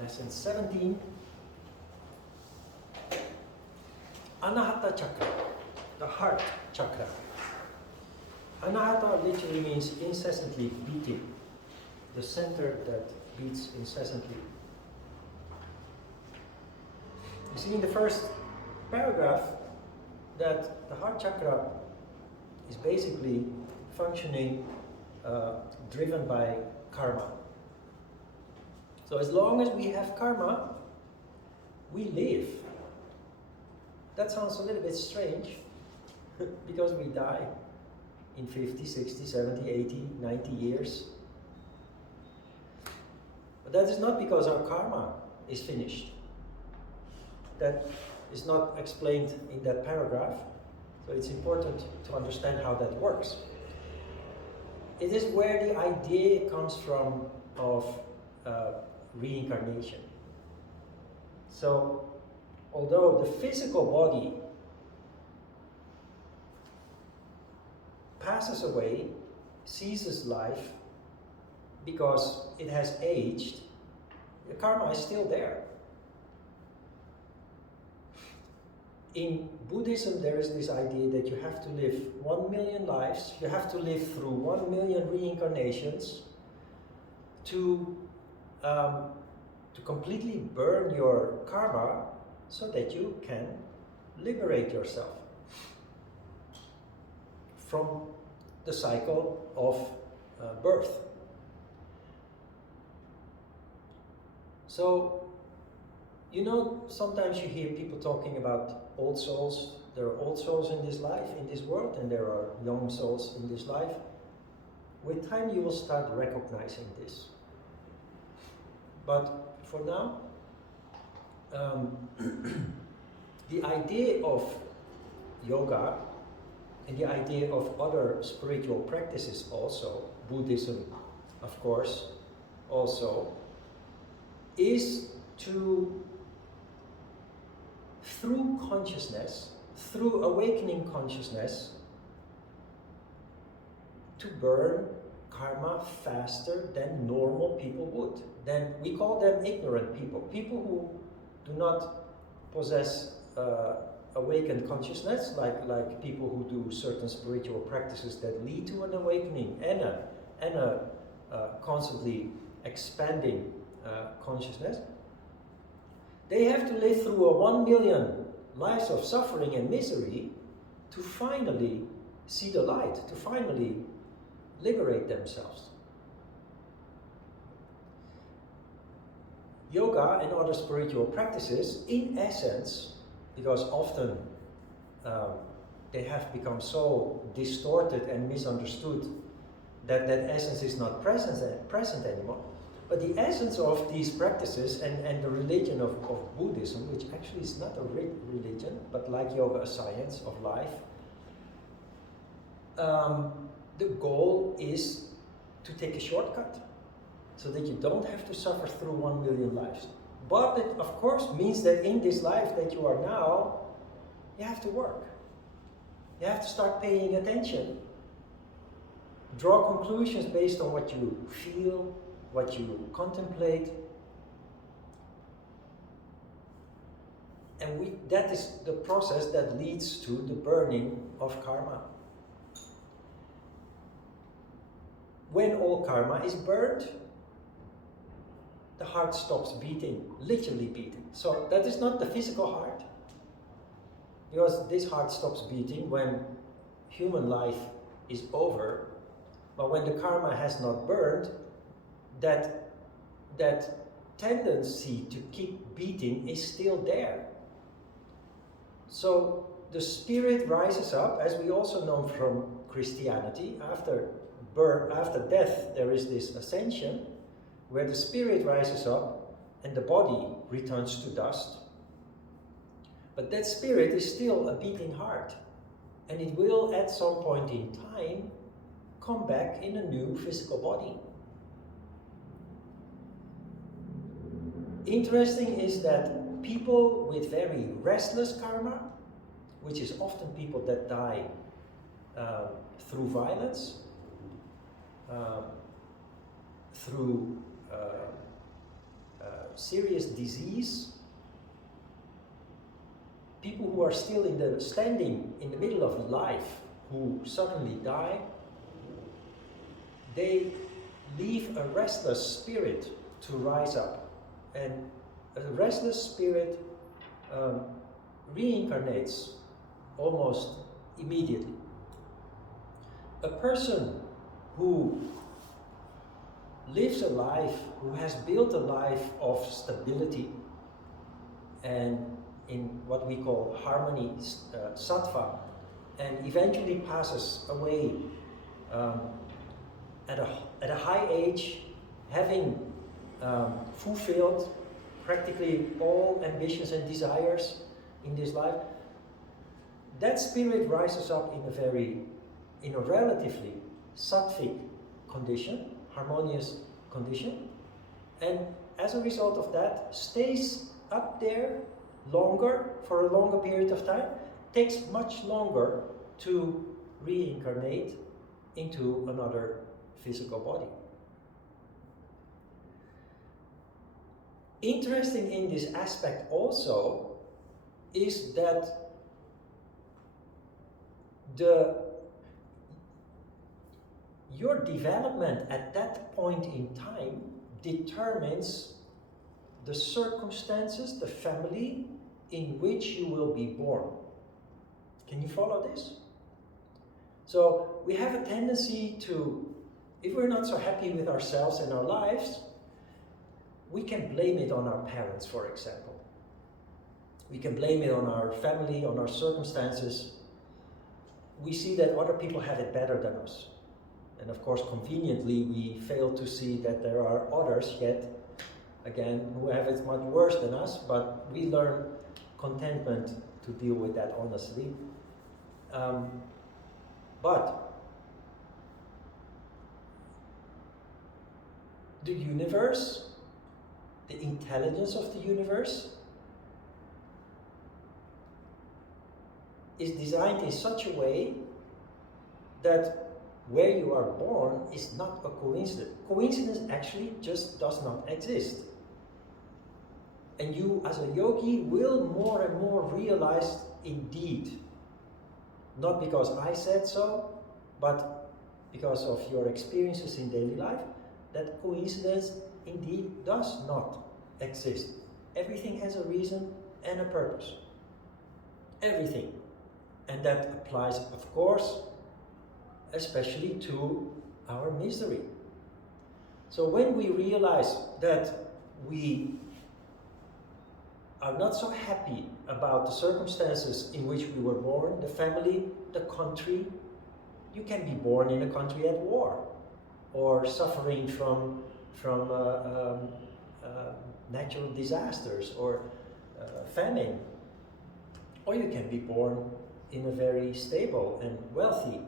Lesson 17. Anahata Chakra, the heart chakra. Anahata literally means incessantly beating, the center that beats incessantly. You see in the first paragraph that the heart chakra is basically functioning driven by karma. So as long as we have karma, we live. That sounds a little bit strange because we die in 50, 60, 70, 80, 90 years. But that is not because our karma is finished. That is not explained in that paragraph. So it's important to understand how that works. It is where the idea comes from of reincarnation. So, although the physical body passes away, ceases life because it has aged, the karma is still there. In Buddhism, there is this idea that you have to live 1 million lives, you have to live through 1 million reincarnations to completely burn your karma so that you can liberate yourself from the cycle of birth. So, you know, sometimes you hear people talking about old souls. There are old souls in this life, in this world, and there are young souls in this life. With time you will start recognizing this. But for now, the idea of yoga and the idea of other spiritual practices also, Buddhism of course also, is to, through consciousness, through awakening consciousness, to burn karma faster than normal people would. Then we call them ignorant people, people who do not possess awakened consciousness, like people who do certain spiritual practices that lead to an awakening and a constantly expanding consciousness. They have to live through a 1 million lives of suffering and misery to finally see the light, to finally liberate themselves. Yoga and other spiritual practices, in essence, because often they have become so distorted and misunderstood that that essence is not present anymore. But the essence of these practices and the religion of Buddhism, which actually is not a religion, but like yoga, a science of life, the goal is to take a shortcut so that you don't have to suffer through 1 million lives. But it, of course, means that in this life that you are now, you have to work. You have to start paying attention. Draw conclusions based on what you feel, what you contemplate. And that is the process that leads to the burning of karma. When all karma is burned, the heart stops beating, literally beating. So that is not the physical heart, because this heart stops beating when human life is over. But when the karma has not burned, that tendency to keep beating is still there. So the spirit rises up, as we also know from Christianity. After death, there is this ascension, where the spirit rises up and the body returns to dust. But that spirit is still a beating heart, and it will at some point in time come back in a new physical body. Interesting is that people with very restless karma, which is often people that die through violence, through serious disease, people who are still standing in the middle of life, who suddenly die, they leave a restless spirit to rise up. And a restless spirit reincarnates almost immediately. A person who lives a life, who has built a life of stability and in what we call harmony, sattva, and eventually passes away at a high age, having fulfilled practically all ambitions and desires in this life, that spirit rises up in a relatively sattvic condition, harmonious condition, and as a result of that stays up there longer, for a longer period of time, takes much longer to reincarnate into another physical body. Interesting in this aspect also is that your development at that point in time determines the circumstances, the family in which you will be born. Can you follow this? So we have a tendency to, if we're not so happy with ourselves and our lives, we can blame it on our parents, for example. We can blame it on our family, on our circumstances. We see that other people have it better than us. And of course, conveniently, we fail to see that there are others yet, again, who have it much worse than us, but we learn contentment to deal with that honestly. But the universe, the intelligence of the universe, is designed in such a way that where you are born is not a coincidence. Coincidence actually just does not exist. And you, as a yogi, will more and more realize indeed, not because I said so, but because of your experiences in daily life, that coincidence indeed does not exist. Everything has a reason and a purpose. Everything. And that applies, of course, especially to our misery. So when we realize that we are not so happy about the circumstances in which we were born, the family, the country, you can be born in a country at war or suffering from natural disasters or famine, or you can be born in a very stable and wealthy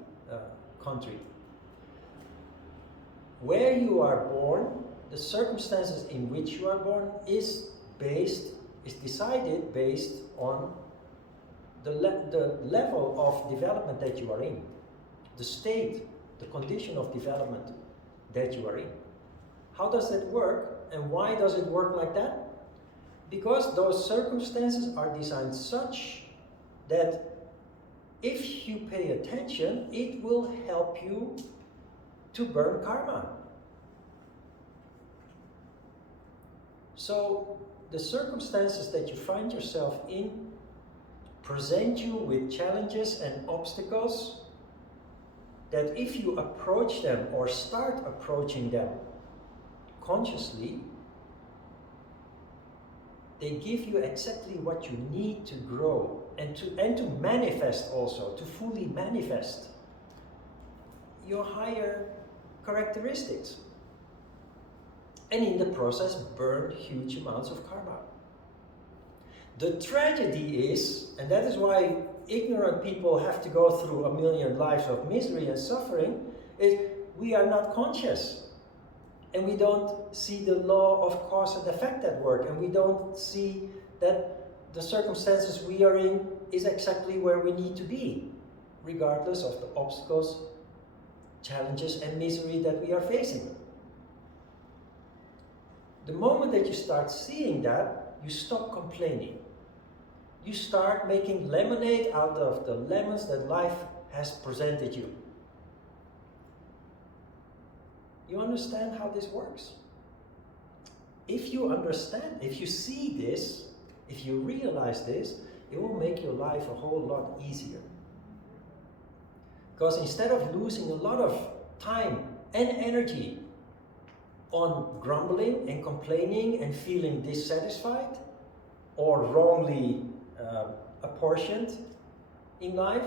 country. Where you are born, the circumstances in which you are born is decided based on the level of development that you are in, the state, the condition of development that you are in. How does that work, and why does it work like that? Because those circumstances are designed such that if you pay attention, it will help you to burn karma. So the circumstances that you find yourself in present you with challenges and obstacles that if you approach them or start approaching them consciously, they give you exactly what you need to grow and to manifest also, to fully manifest your higher characteristics. And in the process, burn huge amounts of karma. The tragedy is, and that is why ignorant people have to go through a million lives of misery and suffering, is we are not conscious. And we don't see the law of cause and effect at work, and we don't see that the circumstances we are in is exactly where we need to be, regardless of the obstacles, challenges, and misery that we are facing. The moment that you start seeing that, you stop complaining. You start making lemonade out of the lemons that life has presented you. You understand how this works? If you understand, if you see this, if you realize this, it will make your life a whole lot easier. Because instead of losing a lot of time and energy on grumbling and complaining and feeling dissatisfied or wrongly apportioned in life,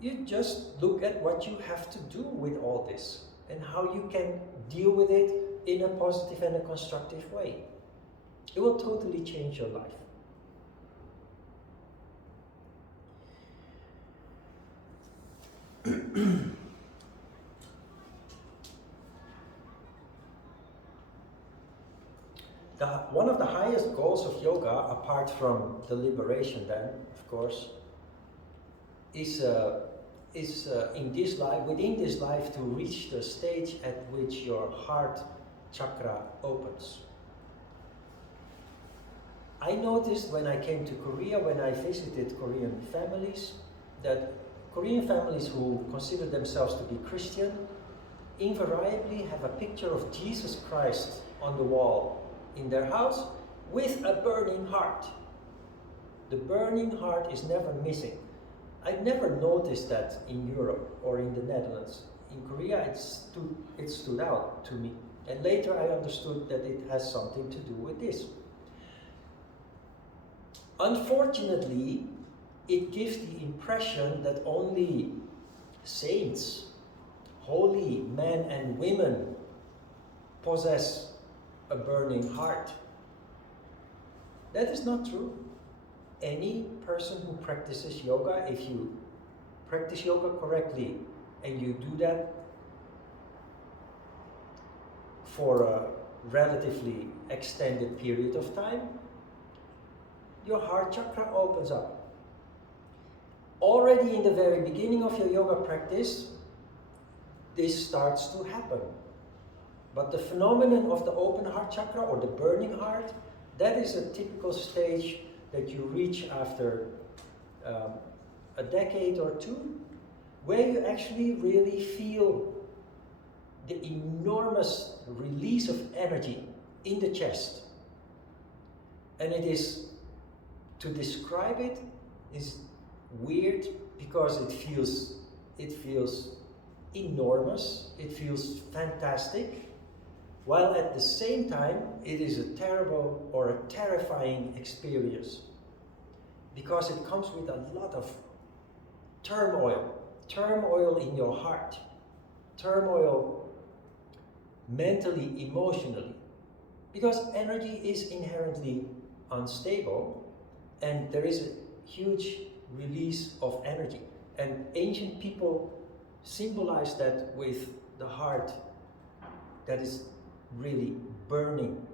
you just look at what you have to do with all this and how you can deal with it in a positive and a constructive way. It will totally change your life. One of the highest goals of yoga, apart from the liberation then, of course, is in this life, within this life, to reach the stage at which your heart chakra opens. I noticed when I came to Korea, when I visited Korean families, that Korean families who consider themselves to be Christian invariably have a picture of Jesus Christ on the wall in their house with a burning heart. The burning heart is never missing. I never noticed that in Europe or in the Netherlands. In Korea it stood out to me. And later I understood that it has something to do with this. Unfortunately, it gives the impression that only saints, holy men and women, possess a burning heart. That is not true. Any person who practices yoga, if you practice yoga correctly and you do that for a relatively extended period of time, your heart chakra opens up. Already in the very beginning of your yoga practice, this starts to happen. But the phenomenon of the open heart chakra or the burning heart, that is a typical stage that you reach after a decade or two, where you actually really feel the enormous release of energy in the chest. And it is, to describe it, is weird because it feels enormous, it feels fantastic, while at the same time it is a terrible or a terrifying experience because it comes with a lot of turmoil in your heart, turmoil mentally, emotionally, because energy is inherently unstable and there is a huge release of energy. And ancient people symbolize that with the heart that is really burning.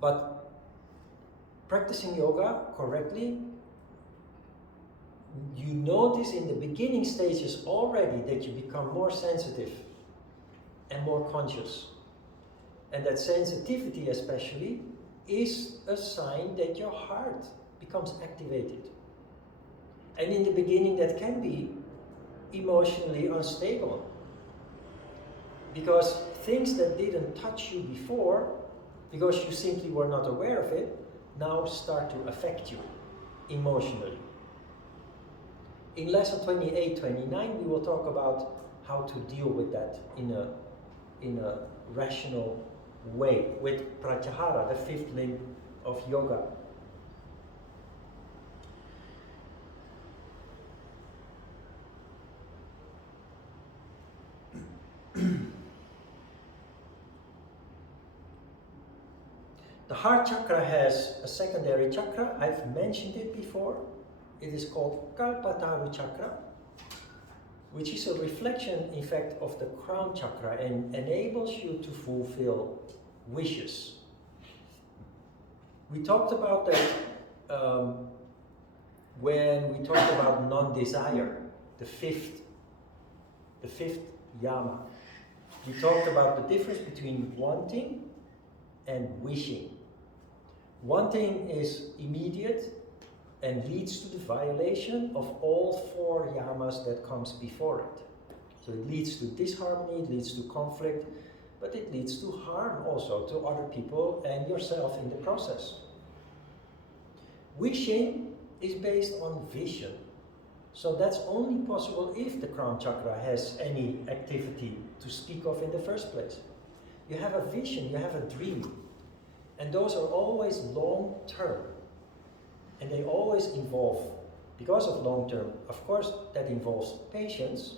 But practicing yoga correctly, you notice in the beginning stages already that you become more sensitive and more conscious. And that sensitivity especially is a sign that your heart becomes activated. And in the beginning that can be emotionally unstable. Because things that didn't touch you before, because you simply were not aware of it, now start to affect you emotionally. In lesson 28-29, we will talk about how to deal with that in a rational way with pratyahara, the fifth limb of yoga. The heart chakra has a secondary chakra. I've mentioned it before. It is called Kalpataru chakra, which is a reflection, in fact, of the crown chakra and enables you to fulfill wishes. We talked about that when we talked about non-desire, the fifth yama. we talked about the difference between wanting and wishing. Wanting is immediate and leads to the violation of all 4 yamas that comes before it. So it leads to disharmony, it leads to conflict, but it leads to harm also to other people and yourself in the process. Wishing is based on vision. So that's only possible if the crown chakra has any activity to speak of in the first place. You have a vision, you have a dream, and those are always long term. And they always involve, because of long term, of course, that involves patience.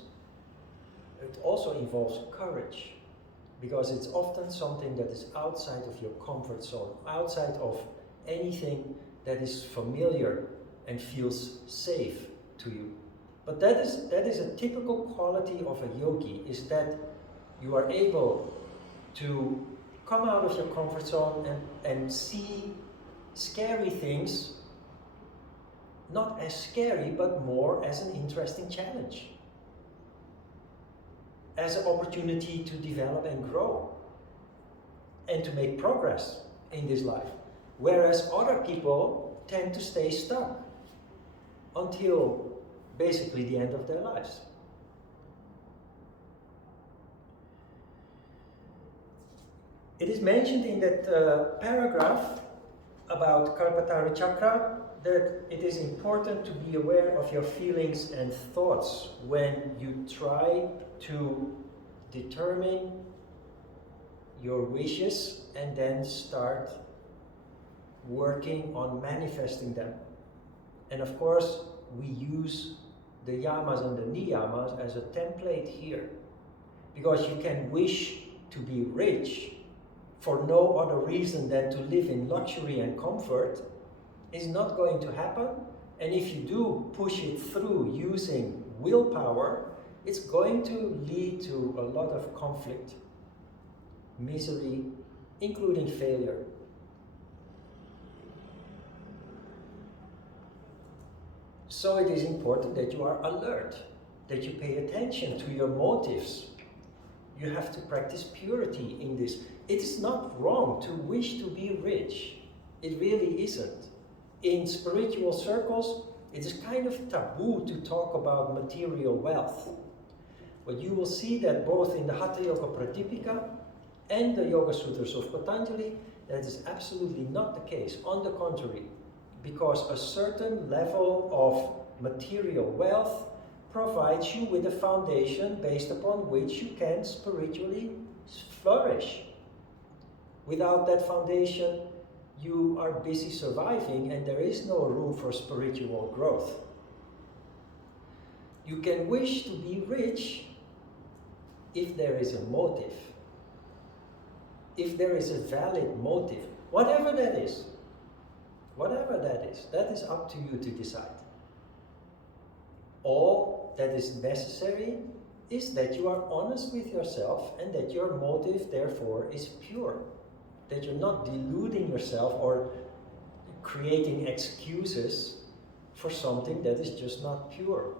It also involves courage, because it's often something that is outside of your comfort zone, outside of anything that is familiar and feels safe to you. But that is a typical quality of a yogi, is that you are able to come out of your comfort zone and see scary things not as scary, but more as an interesting challenge, as an opportunity to develop and grow and to make progress in this life. Whereas other people tend to stay stuck until basically the end of their lives. It is mentioned in that paragraph about Karpatari Chakra that it is important to be aware of your feelings and thoughts when you try to determine your wishes and then start working on manifesting them. And of course, we use the yamas and the niyamas as a template here, because you can wish to be rich for no other reason than to live in luxury and comfort. Is not going to happen, and if you do push it through using willpower, it's going to lead to a lot of conflict, misery, including failure. So it is important that you are alert, that you pay attention to your motives. You have to practice purity in this. It is not wrong to wish to be rich. It really isn't. In spiritual circles, it is kind of taboo to talk about material wealth. But you will see that both in the Hatha Yoga Pradipika and the Yoga Sutras of Patanjali, that is absolutely not the case. On the contrary, because a certain level of material wealth provides you with a foundation based upon which you can spiritually flourish. Without that foundation, you are busy surviving and there is no room for spiritual growth. You can wish to be rich if there is a motive. If there is a valid motive, whatever that is, that is up to you to decide. All that is necessary is that you are honest with yourself and that your motive, therefore, is pure. That you're not deluding yourself or creating excuses for something that is just not pure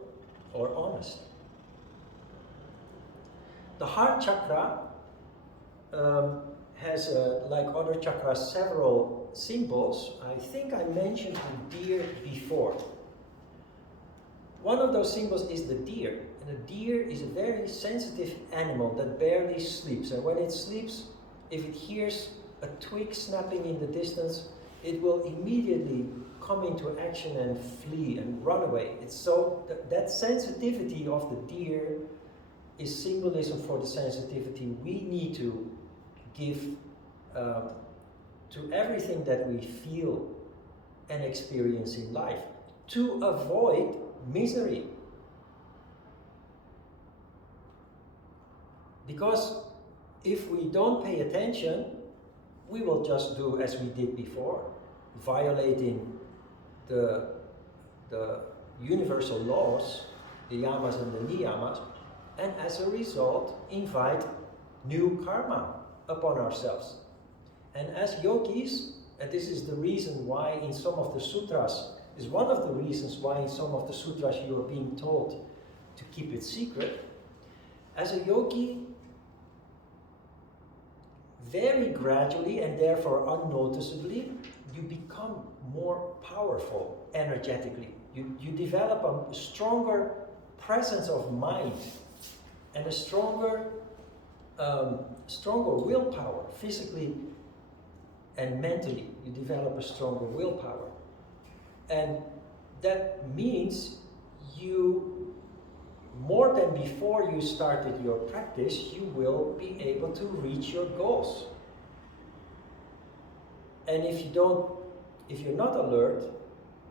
or honest. The heart chakra has, like other chakras, several symbols. I think I mentioned the deer before. One of those symbols is the deer. And the deer is a very sensitive animal that barely sleeps. And when it sleeps, if it hears a twig snapping in the distance, it will immediately come into action and flee and run away. It's so that sensitivity of the deer is symbolism for the sensitivity we need to give to everything that we feel and experience in life to avoid misery. Because if we don't pay attention, we will just do as we did before, violating the universal laws, the yamas and the niyamas, and as a result invite new karma upon ourselves. And as yogis, and this is the reason why in some of the sutras, is one of the reasons why in some of the sutras you are being told to keep it secret. As a yogi, very gradually and therefore unnoticeably, you become more powerful energetically. You develop a stronger presence of mind and a stronger willpower, physically and mentally. You develop a stronger willpower. And that means you, more than before you started your practice, you will be able to reach your goals. And if you're not alert,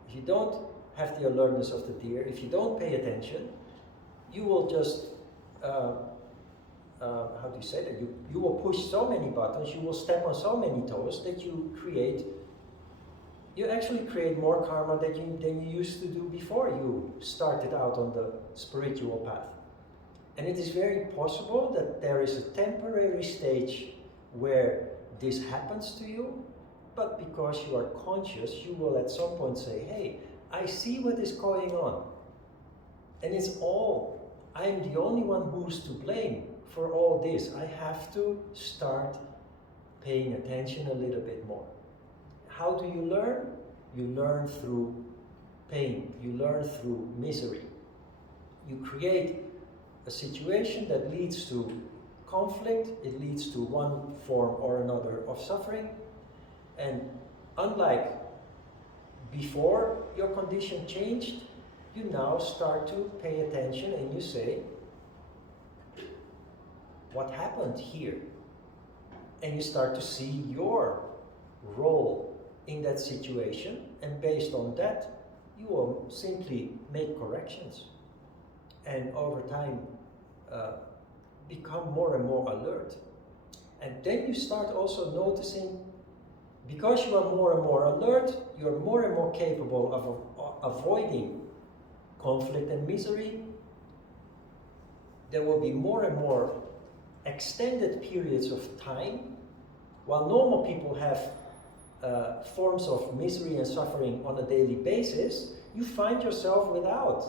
if you don't have the alertness of the deer, if you don't pay attention, you will just, how do you say that? You will push so many buttons, you will step on so many toes that you actually create more karma than you used to do before you started out on the spiritual path. And it is very possible that there is a temporary stage where this happens to you, but because you are conscious, you will at some point say, hey, I see what is going on. And I'm the only one who's to blame for all this. I have to start paying attention a little bit more. How do you learn? You learn through pain. You learn through misery. You create a situation that leads to conflict. It leads to one form or another of suffering. And unlike before your condition changed, you now start to pay attention and you say, what happened here? And you start to see your role in that situation, and based on that, you will simply make corrections. And over time, become more and more alert. And then you start also noticing, because you are more and more alert, you are more and more capable of avoiding conflict and misery. There will be more and more extended periods of time. While normal people have forms of misery and suffering on a daily basis, you find yourself without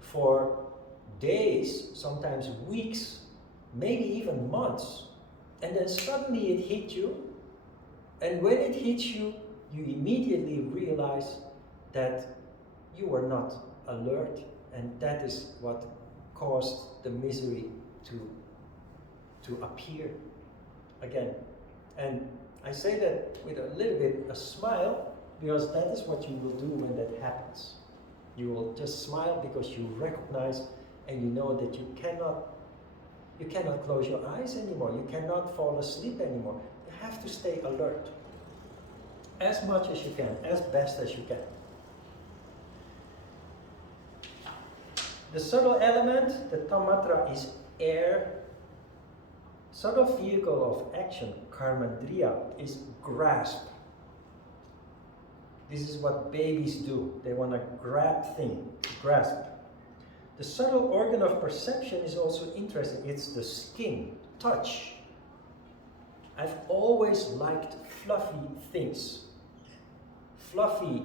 for days, sometimes weeks, maybe even months. And then suddenly it hit you. And when it hits you, you immediately realize that you were not alert, and that is what caused the misery to appear again. And I say that with a little bit a smile, because that is what you will do when that happens. You will just smile because you recognize and you know that you cannot close your eyes anymore. You cannot fall asleep anymore. You have to stay alert as much as you can, as best as you can. The subtle element, the tamatra, is air. Subtle vehicle of action, karmandriya, is grasp. This is what babies do. They want to grasp. The subtle organ of perception is also interesting. It's the skin, touch. I've always liked fluffy things. Fluffy,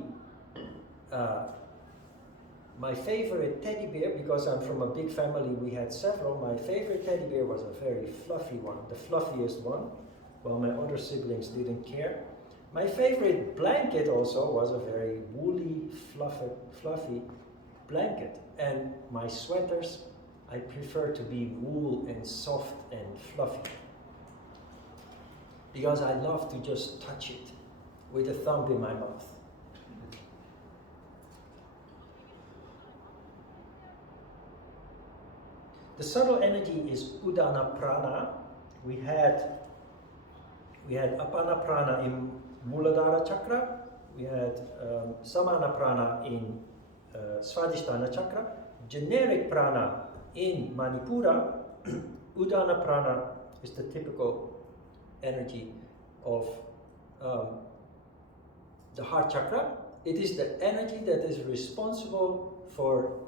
my favorite teddy bear, because I'm from a big family, we had several. My favorite teddy bear was a very fluffy one, the fluffiest one, while my other siblings didn't care. My favorite blanket also was a very woolly, fluffy blanket. And my sweaters, I prefer to be wool and soft and fluffy, because I love to just touch it with a thumb in my mouth. The subtle energy is Udana Prana. We had Apana Prana in Muladhara Chakra. We had Samana Prana in Svadhisthana Chakra. Generic Prana in Manipura. Udana Prana is the typical energy of the heart chakra. It is the energy that is responsible for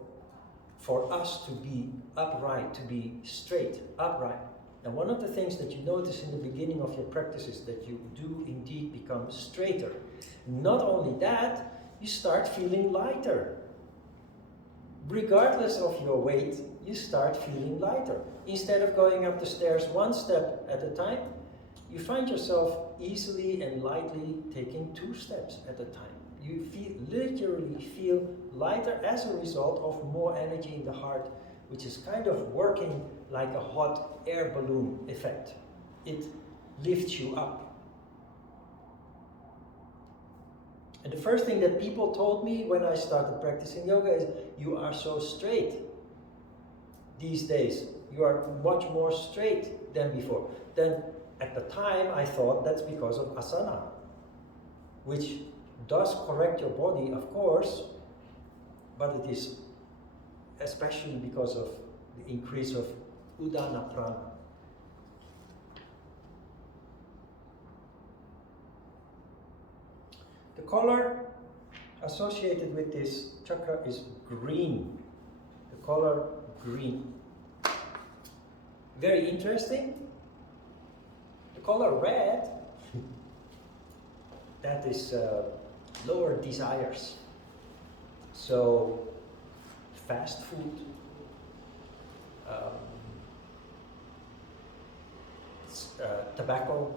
us to be upright, to be straight, upright. And one of the things that you notice in the beginning of your practice is that you do indeed become straighter. Not only that, you start feeling lighter. Regardless of your weight, you start feeling lighter. Instead of going up the stairs one step at a time, you find yourself easily and lightly taking 2 steps at a time. You literally feel lighter as a result of more energy in the heart, which is kind of working like a hot air balloon effect. It lifts you up. And the first thing that people told me when I started practicing yoga is, you are so straight these days. You are much more straight than before. Then at the time I thought that's because of asana, which does correct your body, of course, but it is especially because of the increase of udana prana. The color associated with this chakra is green. The color green. Very interesting. The color red, that is lower desires. So fast food, tobacco,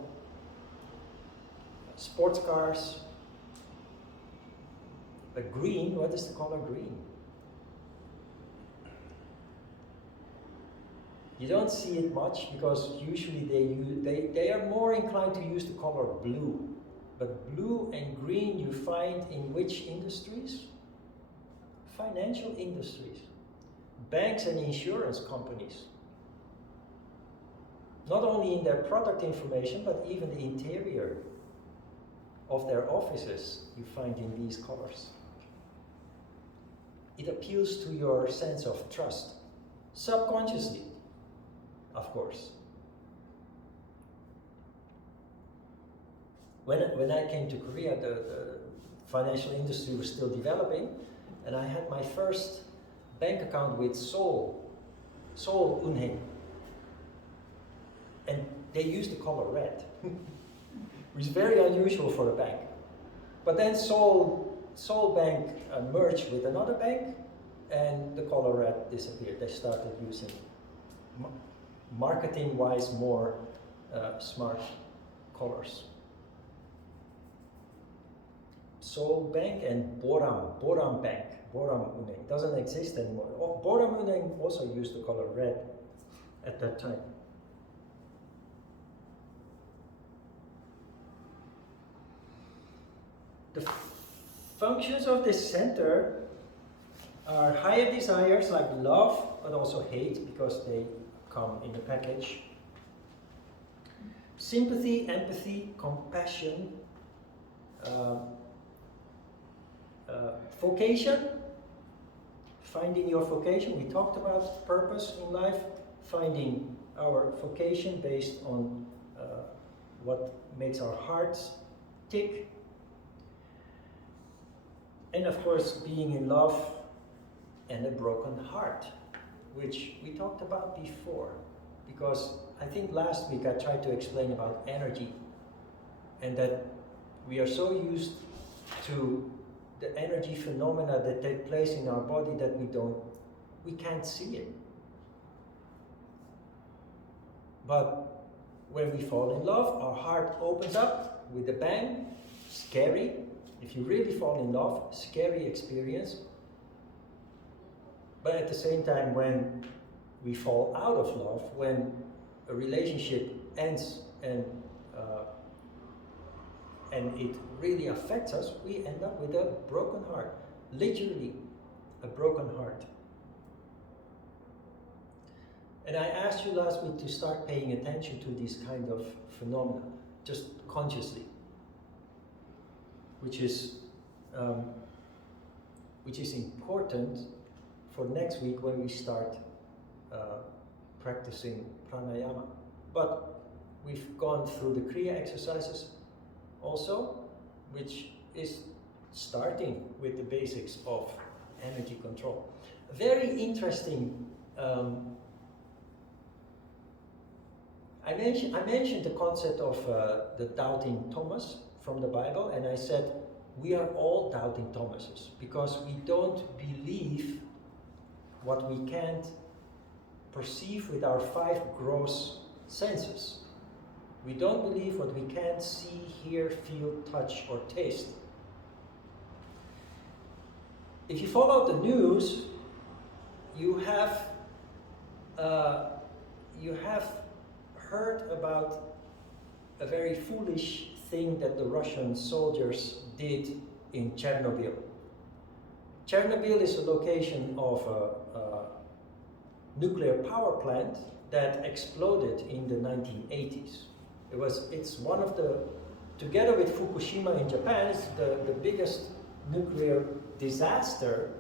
sports cars. But green, what is the color green? You don't see it much because usually they are more inclined to use the color blue. But blue and green you find in which industries? Financial industries. Banks and insurance companies. Not only in their product information, but even the interior of their offices you find in these colors. It appeals to your sense of trust, subconsciously, of course. When I came to Korea, the financial industry was still developing, and I had my first bank account with Seoul Unhae. And they used the color red, which is very unusual for a bank. But then Seoul Bank merged with another bank, and the color red disappeared. They started using, marketing-wise, more smart colors. Seoul Bank and Boram Bank, Boram Unhae, doesn't exist anymore. Boram Unhae also used the color red at that time. The functions of this center are higher desires like love, but also hate, because they come in a package. Sympathy, empathy, compassion, vocation, finding your vocation. We talked about purpose in life, finding our vocation based on what makes our hearts tick. And of course, being in love and a broken heart, which we talked about before. Because I think last week I tried to explain about energy, and that we are so used to the energy phenomena that take place in our body that we can't see it. But when we fall in love, our heart opens up with a bang. Scary. If you really fall in love, scary experience. But at the same time, when we fall out of love, when a relationship ends and it really affects us, we end up with a broken heart. Literally, a broken heart. And I asked you last week to start paying attention to these kind of phenomena, just consciously. Which is important for next week when we start practicing pranayama. But we've gone through the Kriya exercises also, which is starting with the basics of energy control. Very interesting. I mentioned the concept of the doubting Thomas from the Bible, and I said we are all doubting Thomases because we don't believe what we can't perceive with our 5 gross senses. We don't believe what we can't see, hear, feel, touch, or taste. If you follow the news, you have heard about a very foolish thing that the Russian soldiers did in Chernobyl. Chernobyl is a location of a nuclear power plant that exploded in the 1980s. It's one of the, together with Fukushima in Japan, it's the biggest nuclear disaster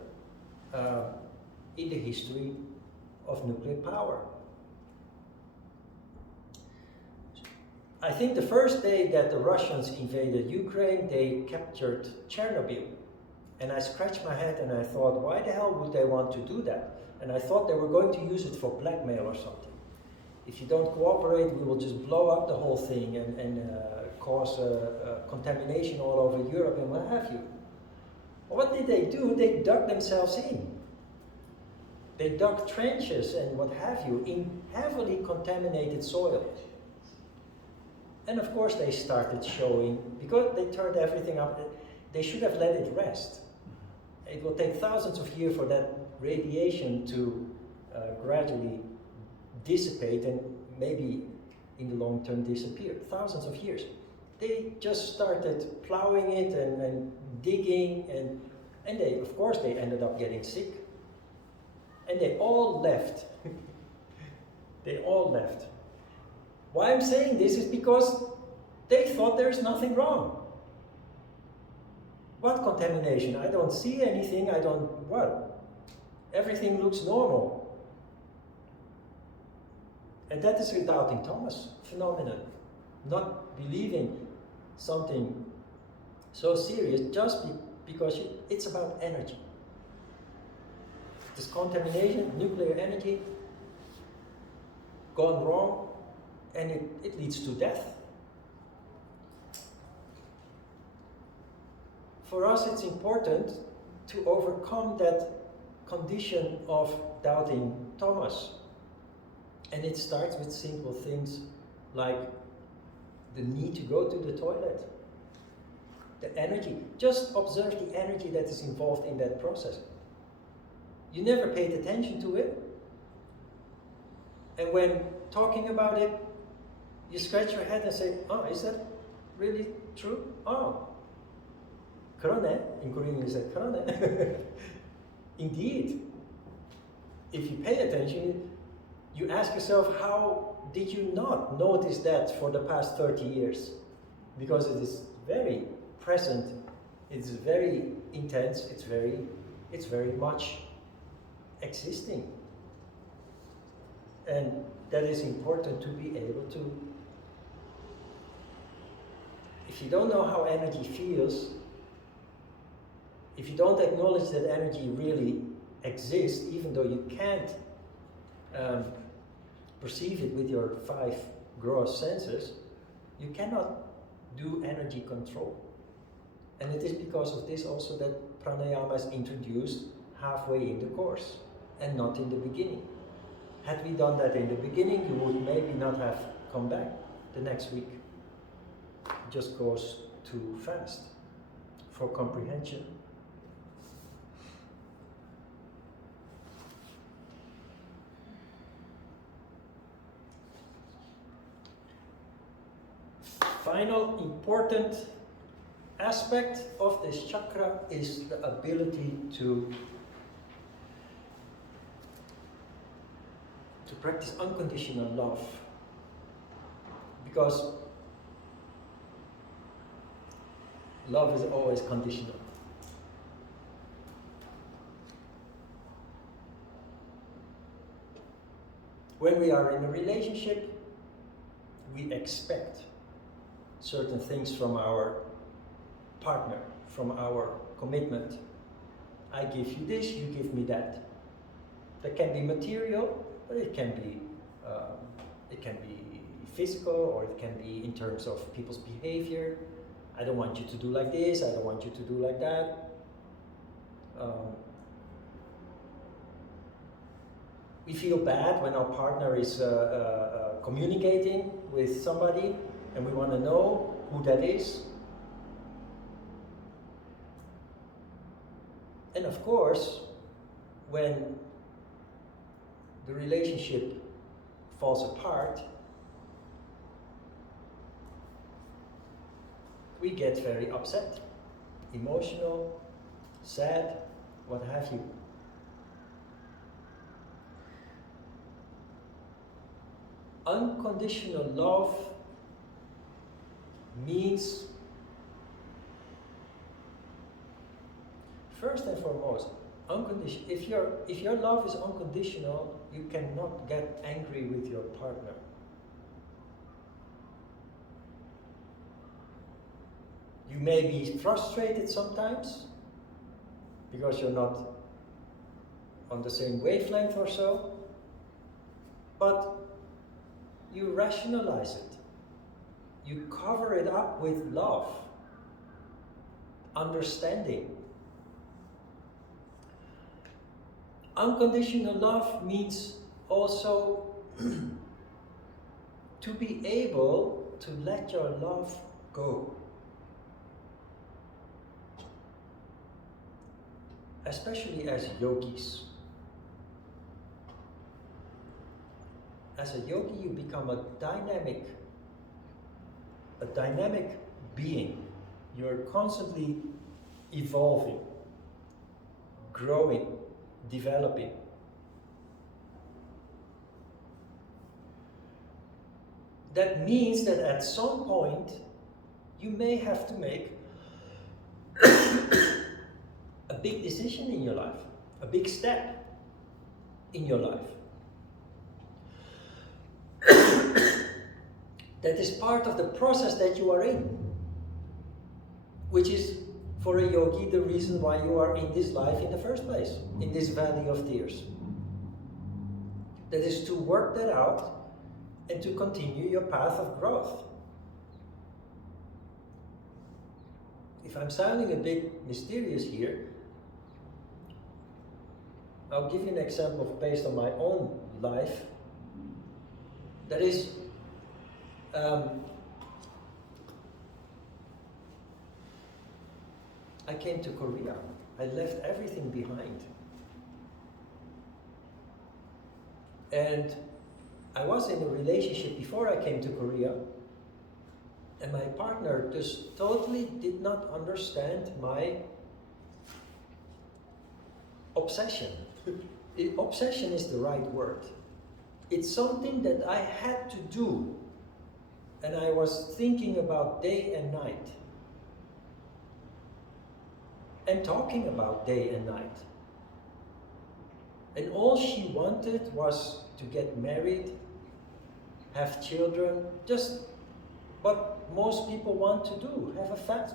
in the history of nuclear power. I think the first day that the Russians invaded Ukraine, they captured Chernobyl. And I scratched my head and I thought, why the hell would they want to do that? And I thought they were going to use it for blackmail or something. If you don't cooperate, we will just blow up the whole thing and cause contamination all over Europe and what have you. What did they do? They dug themselves in. They dug trenches and what have you in heavily contaminated soil. And of course they started showing, because they turned everything up, they should have let it rest. It will take thousands of years for that radiation to gradually dissipate and maybe in the long term disappear. Thousands of years. They just started plowing it and digging and they, of course, they ended up getting sick. And they all left. They all left. Why I'm saying this is because they thought there's nothing wrong. What contamination? I don't see anything, what? Everything looks normal. And that is a doubting Thomas phenomenon. Not believing something so serious just because it's about energy. This contamination, nuclear energy, gone wrong, and it leads to death. For us, it's important to overcome that condition of doubting Thomas. And it starts with simple things like the need to go to the toilet, the energy. Just observe the energy that is involved in that process. You never paid attention to it. And when talking about it, you scratch your head and say, oh, is that really true? Oh, 그러네. In Korean you say, 그러네. Indeed. If you pay attention, you ask yourself, how did you not notice that for the past 30 years? Because it is very present, it's very intense, it's very much existing. And that is important to be able to. If you don't know how energy feels, if you don't acknowledge that energy really exists, even though you can't perceive it with your 5 gross senses, you cannot do energy control. And it is because of this also that pranayama is introduced halfway in the course and not in the beginning. Had we done that in the beginning, you would maybe not have come back the next week. It just goes too fast for comprehension. Final important aspect of this chakra is the ability to practice unconditional love. Because love is always conditional. When we are in a relationship, we expect certain things from our partner, from our commitment. I give you this, you give me that. That can be material, but it can be physical, or it can be in terms of people's behavior. I don't want you to do like this, I don't want you to do like that. We feel bad when our partner is communicating with somebody and we want to know who that is. And of course, when the relationship falls apart, we get very upset, emotional, sad, what have you. Unconditional love means, first and foremost, if your love is unconditional, you cannot get angry with your partner. You may be frustrated sometimes because you're not on the same wavelength or so, but you rationalize it. You cover it up with love, understanding. Unconditional love means also to be able to let your love go. Especially as yogis. As a yogi, you become a dynamic being. You're constantly evolving, growing, developing. That means that at some point you may have to make a big decision in your life, a big step in your life. That is part of the process that you are in, which is, for a yogi, the reason why you are in this life in the first place, in this valley of tears. That is to work that out and to continue your path of growth. If I'm sounding a bit mysterious here, I'll give you an example based on my own life. That is, I came to Korea. I left everything behind. And I was in a relationship before I came to Korea, and my partner just totally did not understand my obsession. Obsession is the right word. It's something that I had to do, and I was thinking about day and night, and talking about day and night. And all she wanted was to get married, have children, just what most people want to do,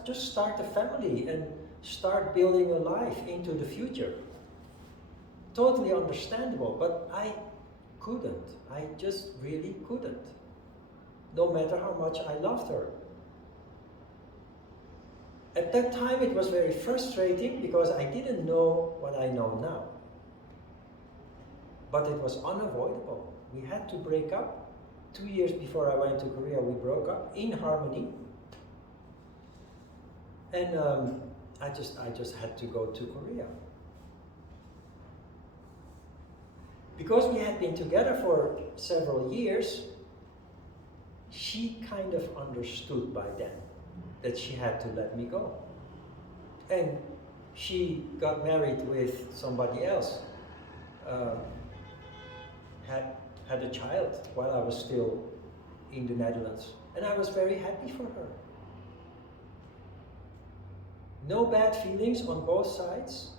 just start a family and start building a life into the future. Totally understandable, but I couldn't. I just really couldn't. No matter how much I loved her. At that time it was very frustrating because I didn't know what I know now. But it was unavoidable. We had to break up. 2 years before I went to Korea, we broke up in harmony. And I just had to go to Korea. Because we had been together for several years, she kind of understood by then that she had to let me go. And she got married with somebody else, had a child while I was still in the Netherlands. And I was very happy for her. No bad feelings on both sides.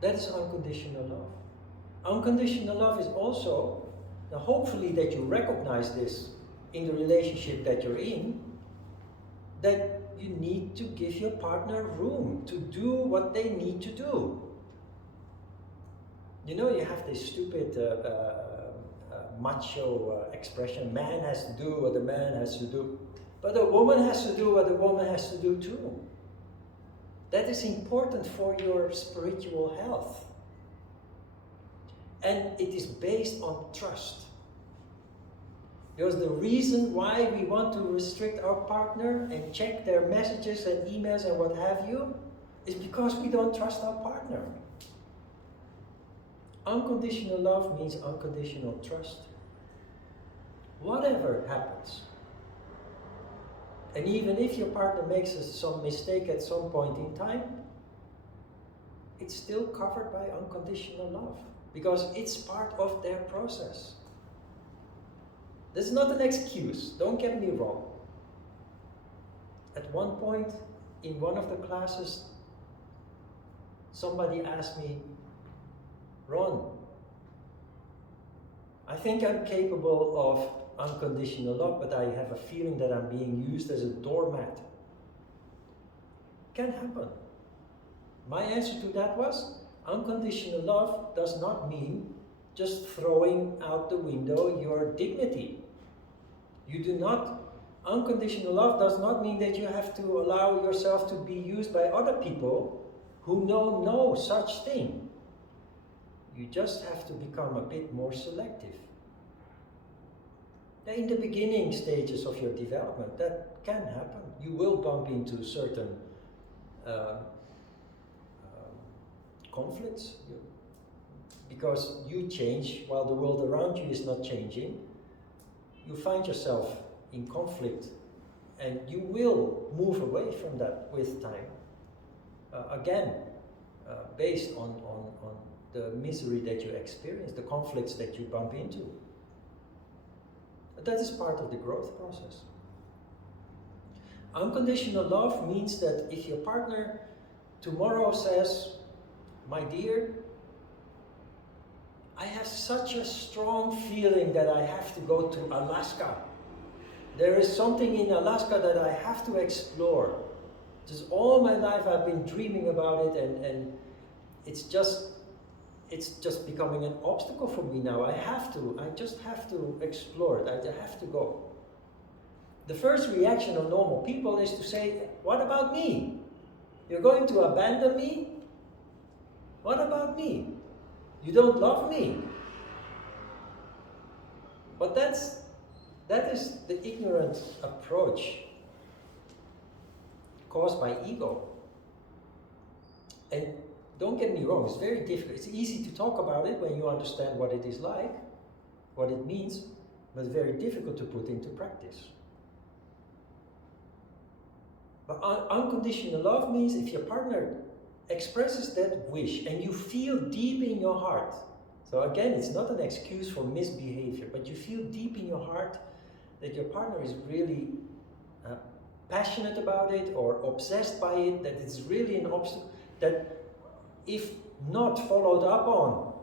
That is unconditional love. Unconditional love is also, now hopefully that you recognize this in the relationship that you're in, that you need to give your partner room to do what they need to do. You know, you have this stupid macho expression, man has to do what a man has to do. But a woman has to do what a woman has to do too. That is important for your spiritual health. And it is based on trust. Because the reason why we want to restrict our partner and check their messages and emails and what have you is because we don't trust our partner. Unconditional love means unconditional trust. Whatever happens. And even if your partner makes some mistake at some point in time, it's still covered by unconditional love. Because it's part of their process. This is not an excuse, don't get me wrong. At one point, in one of the classes, somebody asked me, Ron, I think I'm capable of unconditional love, but I have a feeling that I'm being used as a doormat. Can happen. My answer to that was, unconditional love does not mean just throwing out the window your dignity. You do not, unconditional love does not mean that you have to allow yourself to be used by other people who know no such thing. You just have to become a bit more selective. In the beginning stages of your development, that can happen. You will bump into certain conflicts because you change while the world around you is not changing. You find yourself in conflict and you will move away from that with time. Again, based on the misery that you experience, the conflicts that you bump into. But that is part of the growth process. Unconditional love means that if your partner tomorrow says, my dear, I have such a strong feeling that I have to go to Alaska. There is something in Alaska that I have to explore. Just all my life I've been dreaming about it and it's just becoming an obstacle for me now. I just have to explore it. I have to go. The first reaction of normal people is to say, what about me? You're going to abandon me? What about me? You don't love me? But that is the ignorant approach caused by ego. And don't get me wrong, it's very difficult. It's easy to talk about it when you understand what it is like, what it means, but it's very difficult to put into practice. But unconditional love means if your partner expresses that wish and you feel deep in your heart, so again, it's not an excuse for misbehavior, but you feel deep in your heart that your partner is really passionate about it or obsessed by it, that it's really an obstacle, that if not followed up on,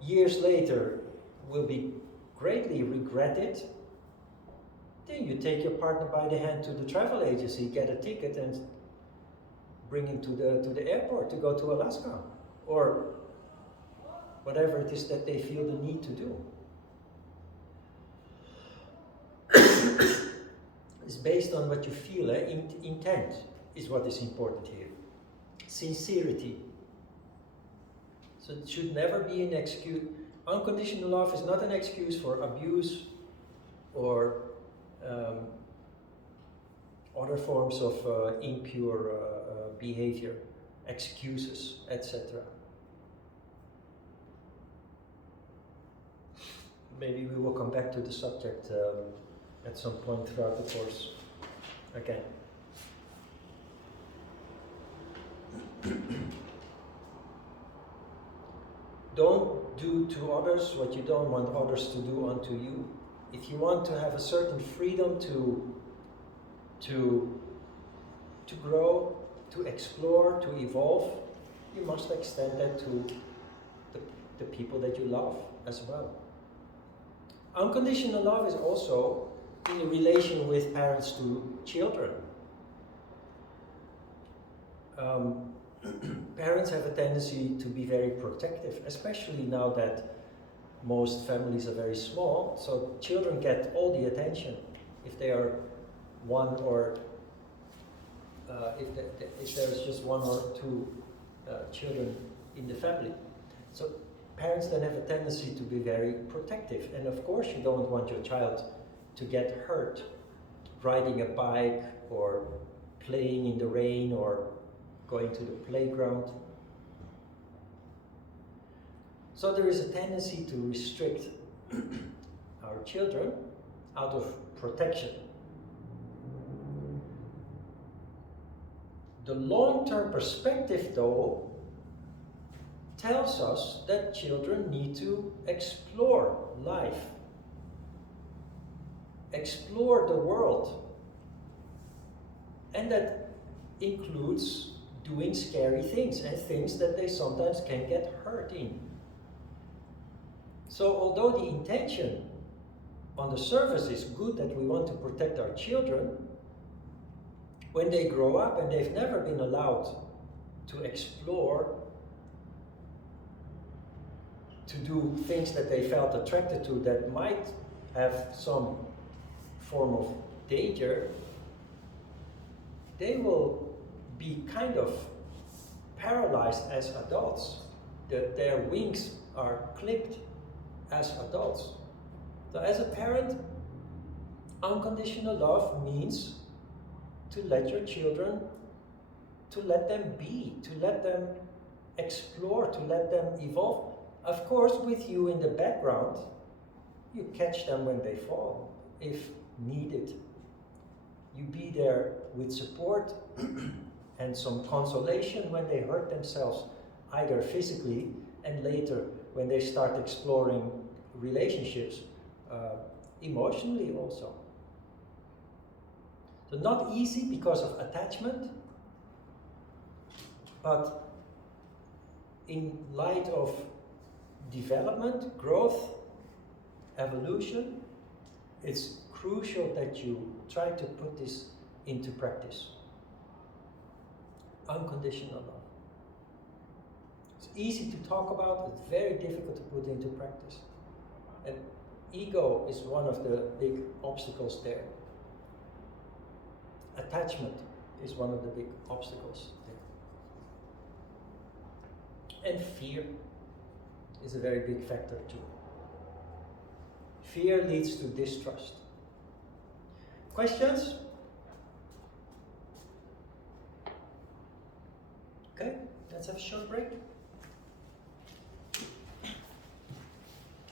years later will be greatly regretted, then you take your partner by the hand to the travel agency, get a ticket and bring him to the airport to go to Alaska, or whatever it is that they feel the need to do. It's based on what you feel. Intent is what is important here. Sincerity. So it should never be an excuse. Unconditional love is not an excuse for abuse or other forms of impure behavior, excuses, etc. Maybe we will come back to the subject at some point throughout the course again. Don't do to others what you don't want others to do unto you. If you want to have a certain freedom to grow, to explore, to evolve, you must extend that to the people that you love as well. Unconditional love is also in a relation with parents to children. Parents have a tendency to be very protective, especially now that most families are very small, so children get all the attention if they are one or if there is just one or two children in the family. So parents then have a tendency to be very protective, and of course you don't want your child to get hurt riding a bike or playing in the rain or going to the playground. So there is a tendency to restrict our children out of protection. The long-term perspective, though, tells us that children need to explore life, explore the world, and that includes doing scary things and things that they sometimes can get hurt in. So although the intention on the surface is good, that we want to protect our children, when they grow up and they've never been allowed to explore, to do things that they felt attracted to that might have some form of danger, they will be kind of paralyzed as adults. Their wings are clipped as adults. So as a parent, unconditional love means to let your children, to let them be, to let them explore, to let them evolve. Of course, with you in the background, you catch them when they fall, if needed. You be there with support and some consolation when they hurt themselves, either physically and later when they start exploring relationships, emotionally also. So not easy because of attachment, but in light of development, growth, evolution, it's crucial that you try to put this into practice. Unconditional love. It's easy to talk about, it's very difficult to put into practice. And ego is one of the big obstacles there. Attachment is one of the big obstacles there. And fear is a very big factor too. Fear leads to distrust. Questions? Okay, let's have a short break.